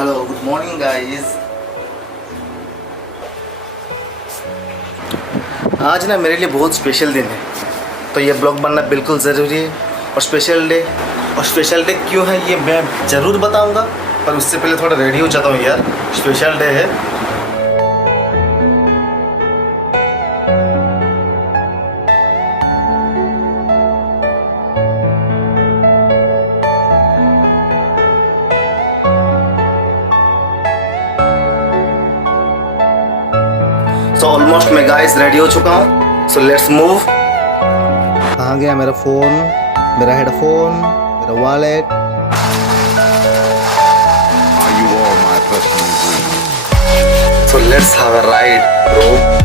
Hello good morning guys. आज ना मेरे लिए बहुत स्पेशल दिन है, तो ये ब्लॉग बनना बिल्कुल ज़रूरी है। और स्पेशल डे क्यों है ये मैं ज़रूर बताऊंगा, पर उससे पहले थोड़ा रेडी हो जाता हूँ यार। स्पेशल डे है। सो ऑलमोस्ट मैं गाइस रेडी हो चुका हूँ। So let's move. कहाँ गया मेरा फ़ोन, मेरा हेडफोन, मेरा wallet? So let's have a ride bro.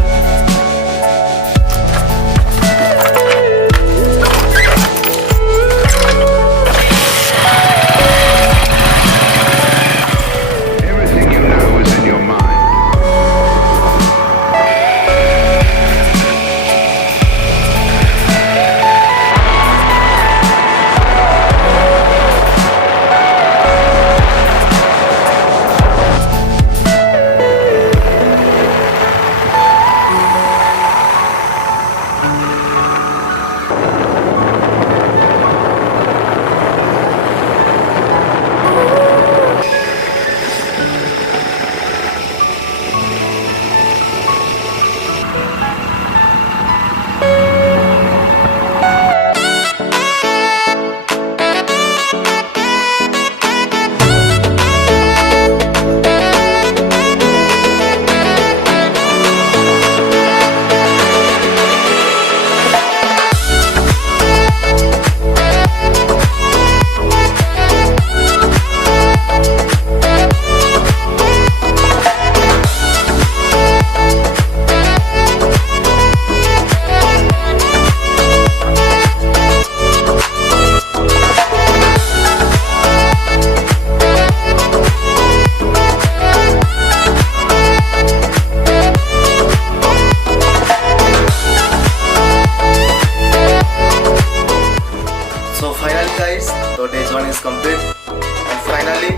So finally guys, today's one is complete and finally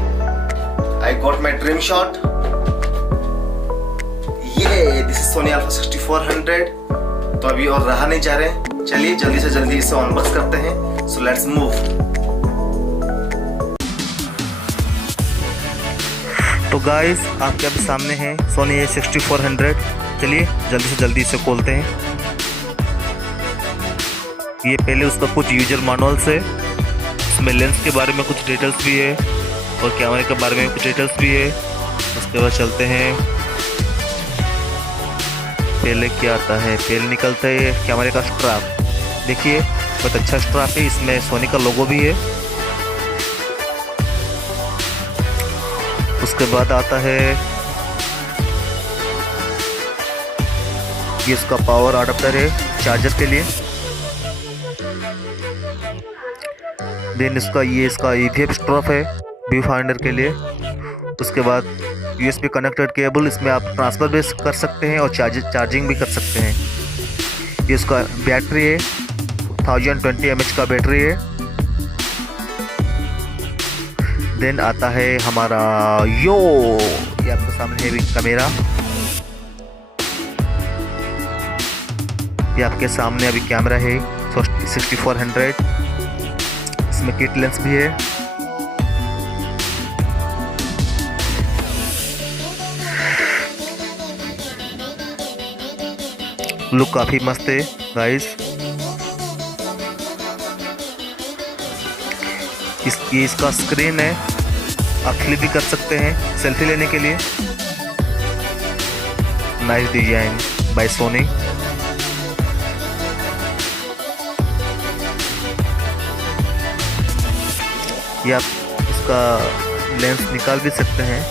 I got my dream shot. Yeah, this is Sony A6400. तो अभी और रहा नहीं जा रहे, चलिए जल्दी से जल्दी इसे अनबॉक्स करते हैं। So let's move. तो गाइस आपके अभी सामने है Sony A6400। चलिए जल्दी से जल्दी इसे खोलते हैं। ये पहले उसका कुछ यूजर मैनुअल्स है, इसमें लेंस के बारे में कुछ डिटेल्स भी है और कैमरे के बारे में कुछ डिटेल्स भी है। उसके बाद चलते हैं, पहले क्या आता है, पहले निकलता है कैमरे का स्ट्रैप। देखिए बहुत अच्छा स्ट्रैप है, इसमें सोनी का लोगो भी है। उसके बाद आता है ये इसका पावर अडाप्टर है चार्जर के लिए। देन इसका EVF स्ट्रॉप है व्यू फाइंडर के लिए। उसके बाद USB कनेक्टेड केबल, इसमें आप ट्रांसफ़र भी कर सकते हैं और चार्जिंग भी कर सकते हैं। ये इसका बैटरी है, 1020 mAh का बैटरी है। देन आता है हमारा ये आपके सामने है कैमरा। ये आपके सामने अभी कैमरा है 6400। इसमें किट लेंस भी है। लुक काफी मस्त है गाइस। ये इसका स्क्रीन है, आप फ्लिप भी कर सकते हैं सेल्फी लेने के लिए। Nice design by Sony. ये आप इसका लेंस निकाल भी सकते हैं,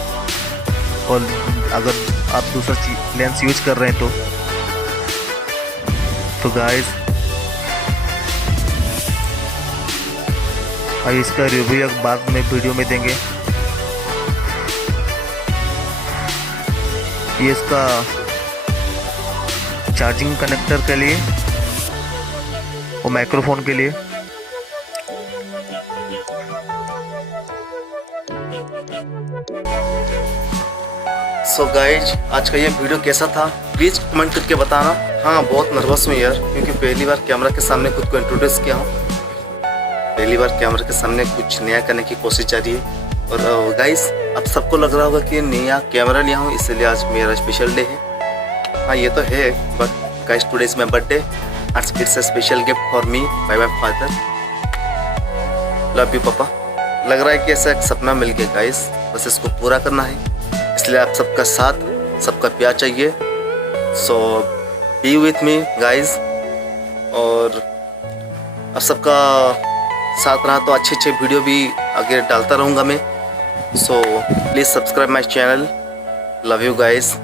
और अगर आप दूसरा लेंस यूज कर रहे हैं तो गाइस अभी इसका रिव्यू बाद में वीडियो में देंगे। ये इसका चार्जिंग कनेक्टर के लिए और माइक्रोफोन के लिए। सो गाइज, आज का ये वीडियो कैसा था प्लीज़ कमेंट करके बताना। हाँ, बहुत नर्वस हूँ यार, क्योंकि पहली बार कैमरा के सामने खुद को इंट्रोड्यूस किया हूँ। पहली बार कैमरा के सामने कुछ नया करने की कोशिश जारी है। और गाइज, अब सबको लग रहा होगा कि नया कैमरा लिया हूँ, इसलिए आज मेरा स्पेशल डे है। हाँ, ये तो है, but guys today is my birthday and it's a special gift for me by my father. Love you papa. लग रहा है कि ऐसा एक सपना मिल गया गाइज, बस इसको पूरा करना है। इसलिए आप सबका साथ, सबका प्यार चाहिए। सो बी विथ मी गाइज, और अब सबका साथ रहा तो अच्छे अच्छे वीडियो भी आगे डालता रहूँगा मैं। So please subscribe my channel. Love you guys.